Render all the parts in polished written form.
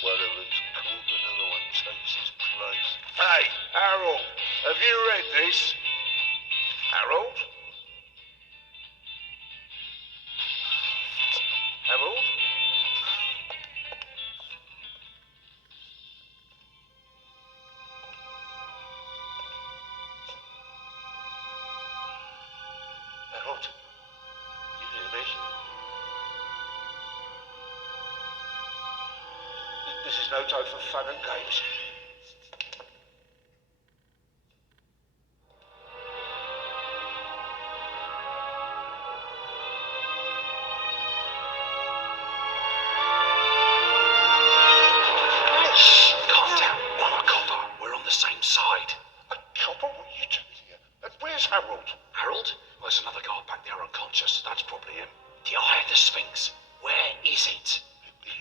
Sweatherland's caught another one takes his place. Hey, Harold, have you read this? Harold? Harold? Harold? You hear me? This is no time for fun and games. Shh! Calm down. I'm a copper. We're on the same side. A copper? What are you doing here? And where's Harold? Harold? Well, there's another guard back there unconscious. That's probably him. The Eye of the Sphinx. Where is it?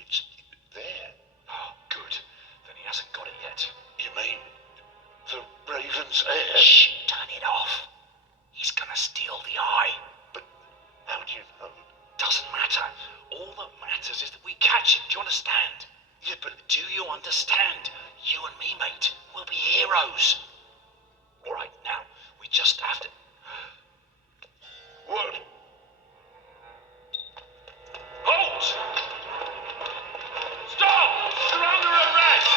It's there. Oh, good. Then he hasn't got it yet. You mean the Raven's heir? Shh! Turn it off. He's gonna steal the eye. But how do you know? Doesn't matter. All that matters is that we catch him. Do you understand? Yeah, but Do you understand? You and me, mate, will be heroes. All right, now, we just have to... what? Halt! Stop! You're under arrest!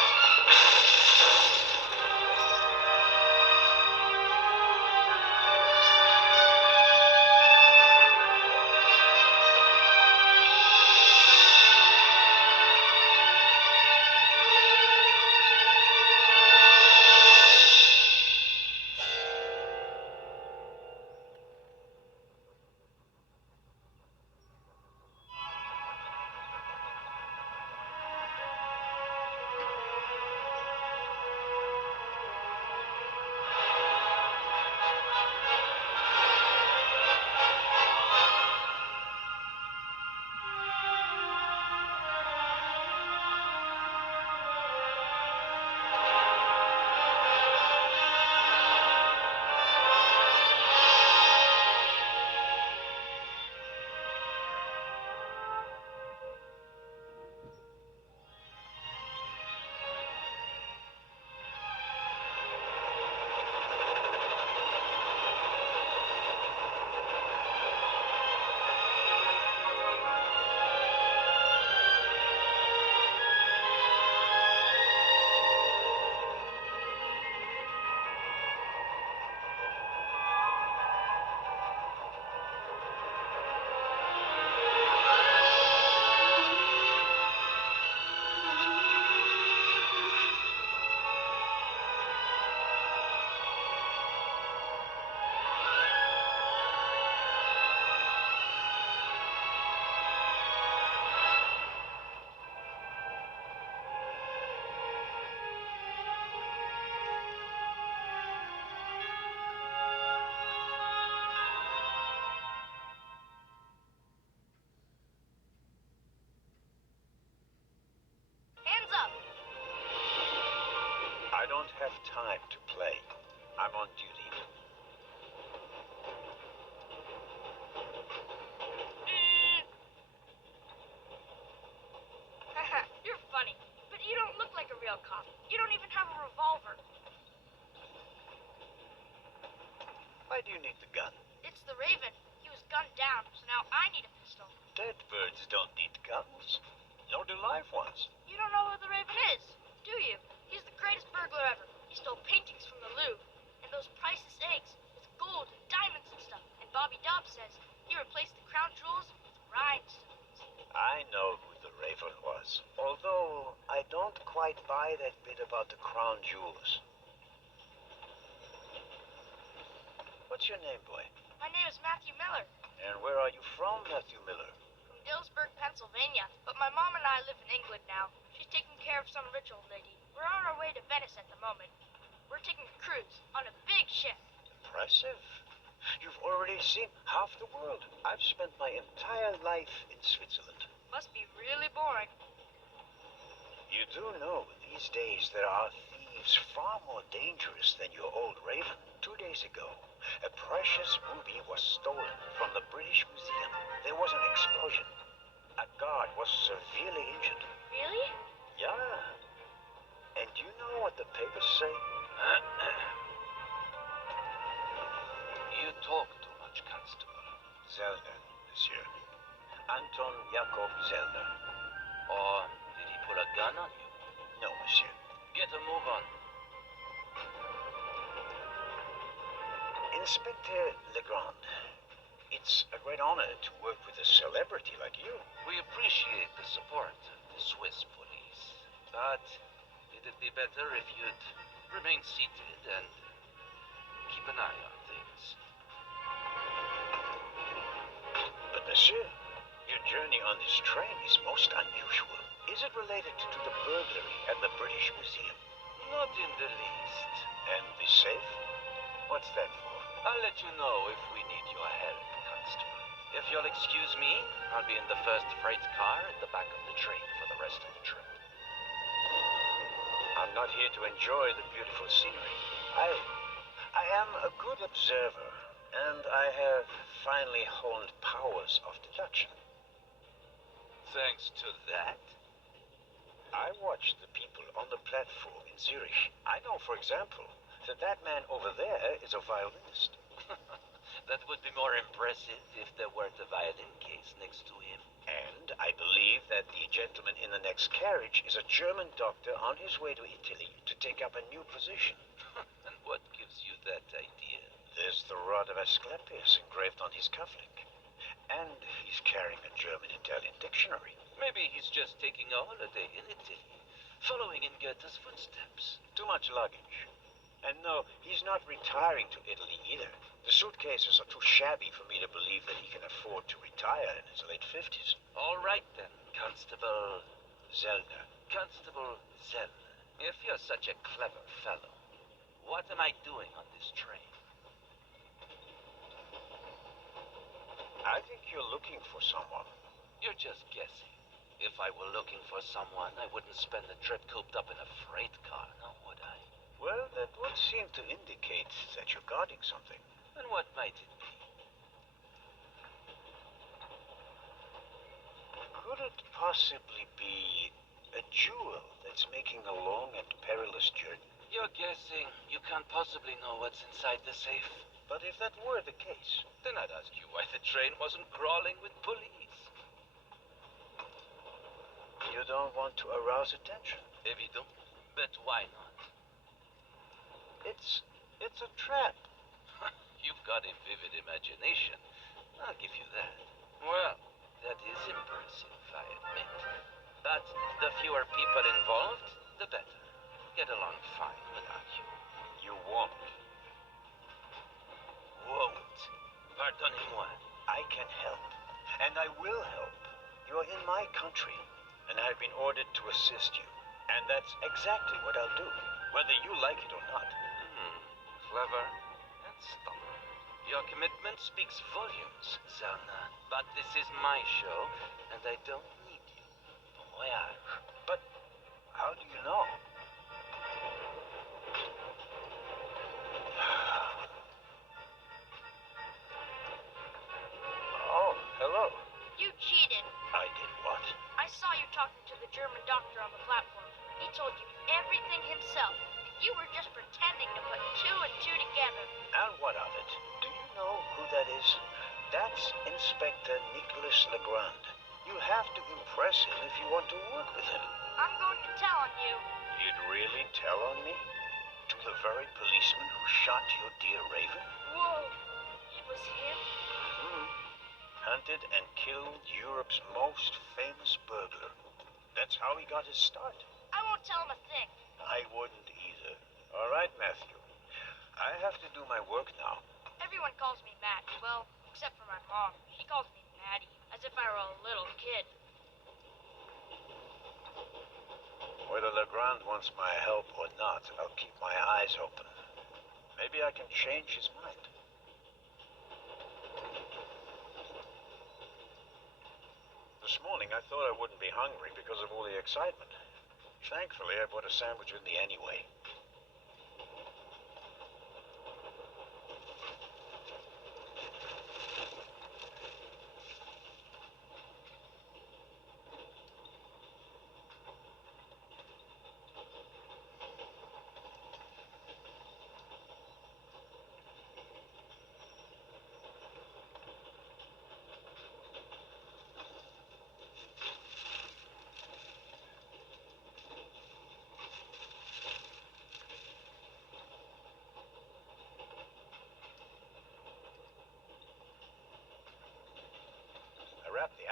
I don't have time to play. I'm on duty. You're funny, but you don't look like a real cop. You don't even have a revolver. Why do you need the gun? It's the Raven. He was gunned down, so now I need a pistol. Dead birds don't need guns. Nor do live ones. You don't know who the Raven is, do you? He's the greatest burglar ever. He stole paintings from the Louvre. And those priceless eggs with gold and diamonds and stuff. And Bobby Dobbs says he replaced the crown jewels with rhinestones. I know who the Raven was. Although I don't quite buy that bit about the crown jewels. What's your name, boy? My name is Matthew Miller, And where are you from, Matthew Miller? from Dillsburg, Pennsylvania. But my mom and I live in England now. She's taking care of some rich old lady. We're on our way to Venice at the moment. We're taking a cruise on a big ship. Impressive. You've already seen half the world. I've spent my entire life in Switzerland. Must be really boring. You do know these days there are thieves far more dangerous than your old Raven. 2 days ago, a precious ruby was stolen from the British Museum. There was an explosion. A guard was severely injured. Really? Yeah. And do you know what the papers say? You talk too much, Constable. Zellner, monsieur. Anton Jakov Zellner. Or did he pull a gun on you? No, monsieur. Get a move on. Inspector Legrand, it's a great honor to work with a celebrity like you. We appreciate the support of the Swiss police, but it'd be better if you'd remain seated and keep an eye on things. But, monsieur, your journey on this train is most unusual. Is it related to the burglary at the British Museum? Not in the least. And the safe? What's that for? I'll let you know if we need your help, Constable. If you'll excuse me, I'll be in the first freight car at the back of the train for the rest of the trip. I'm not here to enjoy the beautiful scenery. I am a good observer, and I have finally honed powers of deduction. Thanks to that? I watched the people on the platform in Zurich. I know, for example, that man over there is a violinist. That would be more impressive if there weren't a violin case next to him. And I believe that the gentleman in the next carriage is a German doctor on his way to Italy to take up a new position. And what gives you that idea? There's the rod of Asclepius engraved on his cufflink. And he's carrying a German-Italian dictionary. Maybe he's just taking a holiday in Italy, following in Goethe's footsteps. Too much luggage. And no, he's not retiring to Italy either. The suitcases are too shabby for me to believe that he can afford to retire in his late 50s. All right then, Constable Zellner. Constable Zellner. If you're such a clever fellow, what am I doing on this train? I think you're looking for someone. You're just guessing. If I were looking for someone, I wouldn't spend the trip cooped up in a freight car, now would I? Well, that would seem to indicate that you're guarding something. And what might it be? Could it possibly be a jewel that's making a long and perilous journey? You're guessing. You can't possibly know what's inside the safe. But if that were the case, Then I'd ask you why the train wasn't crawling with police. you don't want to arouse attention. Évident. But why not? It's a trap. You've got a vivid imagination. I'll give you that. Well, that is impressive, I admit. But the fewer people involved, the better. Get along fine without you. You won't. Won't. Pardonnez-moi. I can help. And I will help. You're in my country, and I've been ordered to assist you. And that's exactly what I'll do, whether you like it or not. Clever and stubborn. Your commitment speaks volumes, Zana. But this is my show, and I don't need you. Bon voyage. But how do you know? Oh, hello. You cheated. I did what? I saw you talking to the German doctor on the platform. He told you everything himself. You were just pretending to put two and two together. And what of it? Do you know who that is? That's Inspector Nicholas Legrand. You have to impress him if you want to work with him. I'm going to tell on you. You'd really tell on me? To the very policeman who shot your dear Raven? Whoa. It was him? Hunted and killed Europe's most famous burglar. That's how he got his start. I won't tell him a thing. I wouldn't either. All right, Matthew. I have to do my work now. Everyone calls me Matt. Well, except for my mom. She calls me Maddie, as if I were a little kid. Whether Legrand wants my help or not, I'll keep my eyes open. Maybe I can change his mind. This morning I thought I wouldn't be hungry because of all the excitement. Thankfully, I bought a sandwich with me anyway.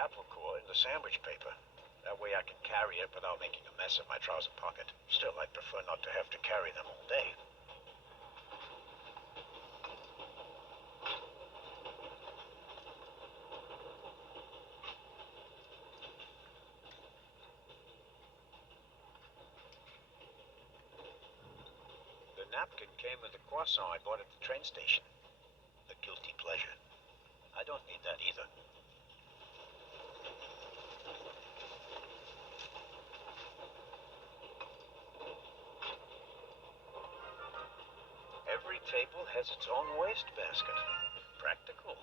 apple core in the sandwich paper. That way I can carry it without making a mess of my trouser pocket. Still, I prefer not to have to carry them all day. The napkin came with a croissant I bought at the train station. A guilty pleasure. I don't need that either. Every table has its own wastebasket. Practical.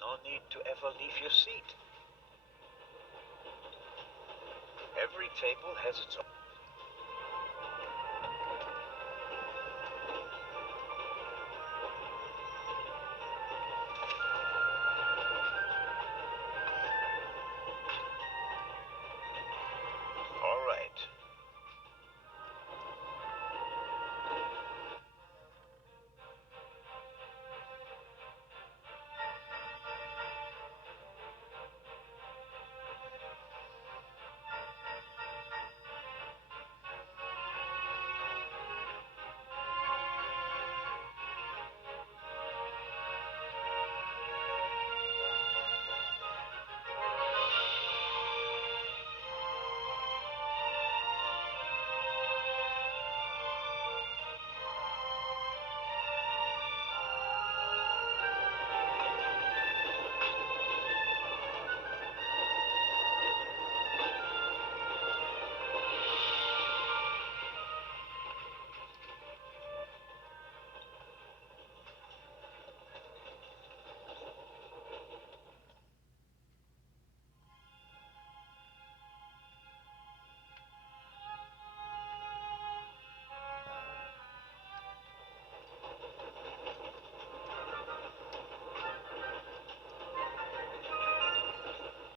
No need to ever leave your seat. Every table has its own...